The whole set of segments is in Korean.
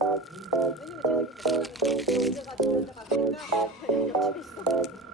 왜냐면 제가 이렇게 생각해서 제가 집에 가니까 옆집에 있어.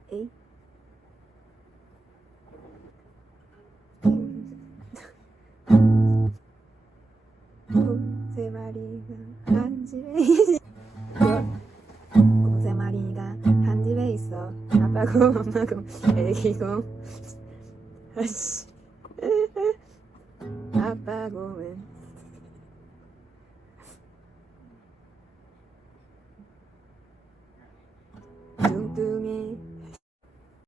집에 있- 곰세 마리가 한 집에 있어. 아빠고 엄마고 애기고. 아씨. 아빠 곰은